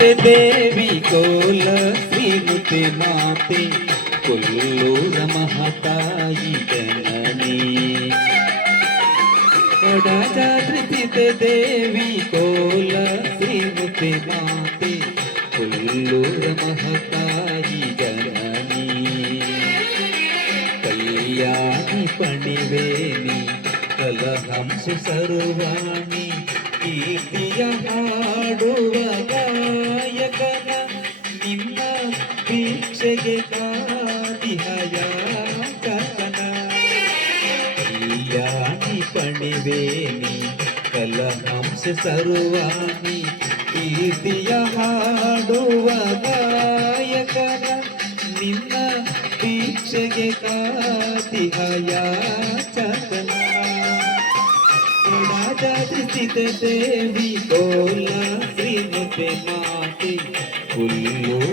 ದೇವಿ ಕೋಲ ಶ್ರೀಮುತಿ ಮಾತೆ ಕೊಲ್ಲೂರ ಮಹತಾಯಿ ಜನನಿ ಜಾಗೃತಿತೆ ದೇವಿ ಕೋಲ ಶ್ರೀಮುತಿ ಮಾತೆ ಕೊಲ್ಲೂರ ಮಹತಾಯಿ ಜನನಿ ಕಲ್ಯಾಣಿ ಪಣಿವೇಣಿ ಕಲಹಂಸ ಸರ್ವಾಣಿ ಕೀರ್ತಿಯ ಹಾಡುವ ಗಾಯಕನ ನಿನ್ನ ಭಿಕ್ಷೆಗೆ ಕಾದಿಹಯ ಕನ ಕಲ್ಯಾಣಿ ಪಣಿವೇಣಿ ಕಲಹಂಸ ಸರ್ವಾಣಿ ಕೀರ್ತಿಯ ಹಾಡುವ ಗಾಯಕನ ನಿನ್ನ ಭಿಕ್ಷೆಗೆ ಕಾದಿಹಯ ಚಕನ ಜಾಗೃತಿತೆ ದೇವಿ ಕೋಲ ಶ್ರೀಮತಿ ಮಾತೆ ಕೊಲ್ಲೂರ